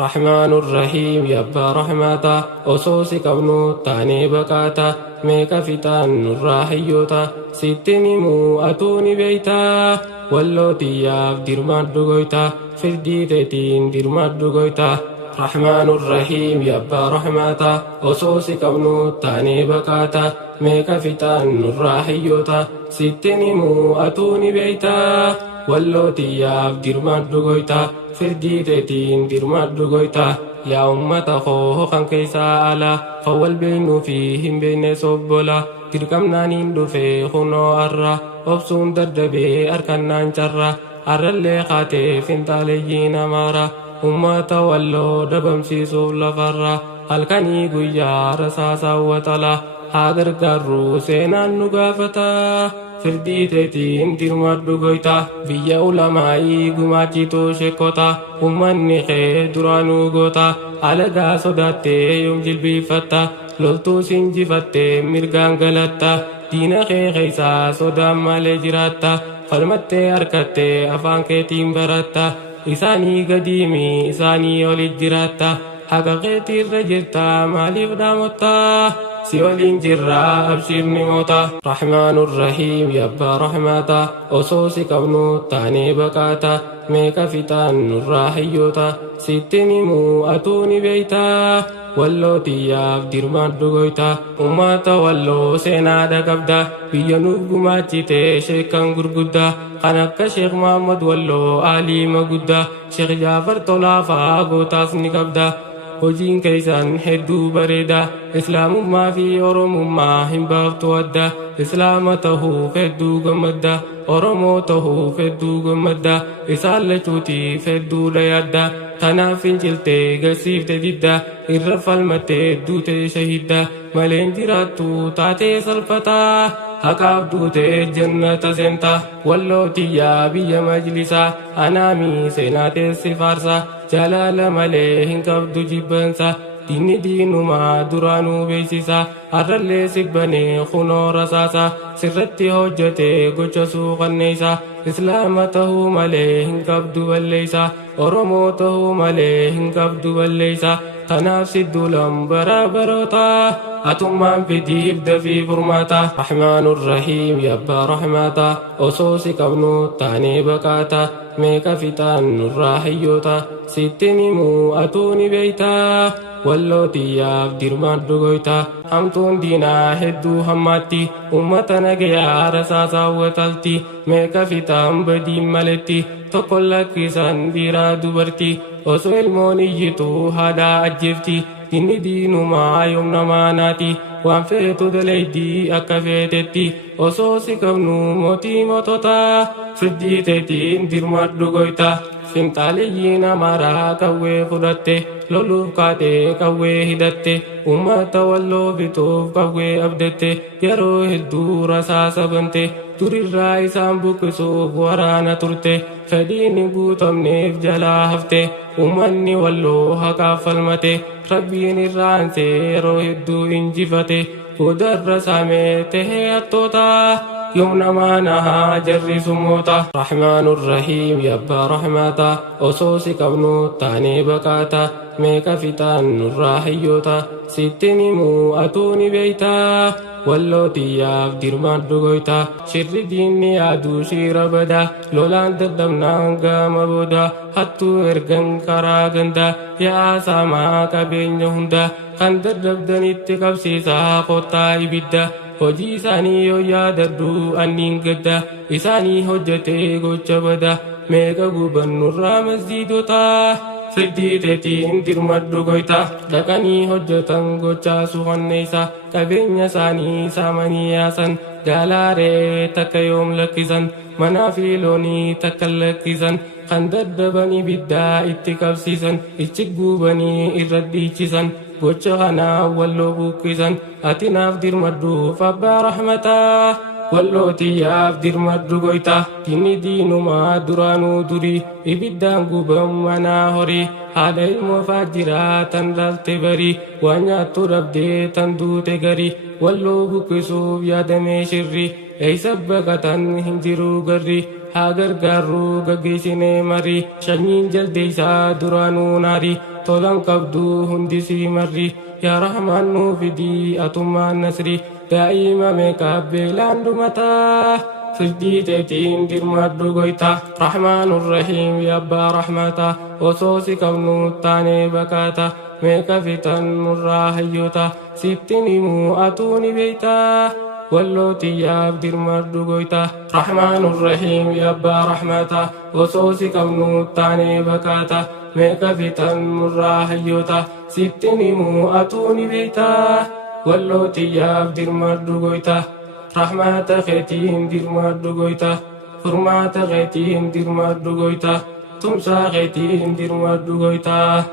رحمن الرحيم يبا رحمتا أصوصي قبنو تاني بكاتا ميكا فتان الراحيوتا ستني مو أتوني بيتا واللو تياف ديرمات دقويتا فردي تيتين ديرمات دقويتا رحمن الرحيم يبا رحمتا أصوصي قبنو تاني بكاتا ميكا فتان الراحيوتا ستني مو أتوني بيتا واللو تياف ديرمات دقويتا فردي تيتين ديرمات دقويتا يا أمة خوه خان كيسا ألا فوال بينو فيهم بين سبولا تركمنا نندو في خنو أرى وبسون دردبي أركنان جرى أرى اللي خاتي فنتاليين مارا أمة واللو دبم سيسو لفرى halkanii guyyaa rasaasaa watala hagar garuu seenaan nu gaafata firdii teetiin dirmadhu goyta biyya ulamaa'ii gumaachituu sheekota ummanni kee duraanuu goota alagaa sodaattee yoom jilbiifatta loltuu sinjifattee mirgaan galatta diina kee keessaa sodaan malee jiraatta falmattee harkattee afaan keetiin baratta isaanii gadiimi isaanii olit jiraatta حققتي الرجلتا مالي بدامتا سيولين جرا أبشر نموتا رحمن الرحيم يبا رحمتا أصوصي قبنو تاني بكاتا ميكا فتان الراحيوتا ستني مو أتوني بيتا واللو تياف ديرمان دقويتا أماتا واللو سينا دقبدا بيانوف قماتي شيكان قرقودا خانك شيخ محمد واللو آلي مقودا شيخ جعفر طلافا قوتاس نقبدا hojiin keessan hedduu bareeda islaamummaa fi oromummaa hin baaftu adda islaama tahuuf hedduu gammadda oromoo tahuuf hedduu gammadda isaan lachuutiif hedduudha yaadda kanaaf finciltee garsiifte didda irra falmattee duute shahidda maleen jiraattu taatee salphataa haqaaf duute jannata seenta walloo tiyyaa biyya majlisaa anaamii seenaa teessi faarsa jalaala malee hin qabdu jibbansa diinni diinumaa duraanuu beeksisa har'allee sibbanee kunoo rasaasa sirratti hojjetee gocha suuqanneessa islaama tahuu malee hin qabdu balleeysa oromoo tahuu malee hin qabdu balleeysa kanaaf sidduu lambaraa baroota atummaan fidiif dafii furmaata rahmaanur rahiim yabbaa rahmaata osoo si qabnu taanee baqaata meeqa fixaan nurraa hayyoota sittini muu atuuni beeytaa walloo tiyyaaf dirmaaddu goyta hamtuun diinaa hedduu hammaatti ummata nagayaa rasaasaa watalti meeqa fixaan badiin maletti tokko lakkisan dhiiraa dubartii osoo ilmoon iyyitu haadhaa ajjeefti dinni diinumaa yoom namaa naati waan feetu daleeydii akka feetetti osoo si qabnu mootii moototaa fiddii teetiin dirmaaddu goyta finxaaliyyiin amaaraa qawwee fudhatte loluuf kaatee qawwee hidhatte ummata walloo bituuf qawwee abdatte yeroo hedduu rasaasa bante durirraa isaan buqqisuuf waraana turte fedhiin hin guutamneef jalaa hafte ummanni walloo haqaaf falmate rabbiin irraansee yeroo hedduu injifate boodarra saamee tahee hattoota يوم نمانا جري سموتا رحمن الرحيم يبا رحمتا أصوصي قبنو تاني بكاتا ميكا فتان الراحيوتا ستني مو أتوني بيتا walloo tiyyaaf dirmaaddu goyta shirri diinni yaaduu shiira bada lolaan dadhabnaan gama booda hattuu ergan karaa ganda yaa saamaa qabeenya hunda kan dadhabdanitti qabsiisaa kottaa ibidda hojii isaanii yoo yaadadhu anniin gadda isaanii hojjetee gocha bada meeqa gubannurraa masjiidotaa fiddii teetiin dirmaddu goyta dhaqanii hojjetan gochaa suukanneessa qabeenya isaanii saamanii yaasan gaalaaree takka yoom lakkisan manaa fi loonii takka lakkisan kan dadhaban ibiddaa itti qabsiisan ichi guubanii irra dhiichisan gocha kanaa walloo buqqisan ati naaf dirmadduuf abbaa rahmataa walloo tiyyaaf dirmaddu goyta dinni diinumaa duraanuu durii ibiddaan guban manaa horii haadha ilmoo faajiraa tan dhalte barii waan nyaattu dhabdee tan duute garii walloo buqqisuuf yaadamee shirrii eeysa baqatan hin jiruu garrii haa gargaarruu gaggeessinee marii sanyiin jaldeeysaa duraanuu naarii tolan qabdu hundi si marri yaa rahmaan nuu fidii atummaan nasri daa'ima meeqa beelaan dhumataa فردي تيتين دير مادو غويتا رحمن الرحيم يا أبا رحمتا وصوصي كونو تاني بكاتا ميكا فتن مراهيوتا ستني مو أتوني بيتا واللوتي يا دير مادو غويتا رحمن الرحيم يا أبا رحمتا وصوصي كونو تاني بكاتا ميكا فتن مراهيوتا ستني مو أتوني بيتا واللوتي يا دير مادو غويتا رحمة غيتين دير مادو غويتا فرمات غيتين دير مادو غويتا تمسا غيتين دير مادو غويتا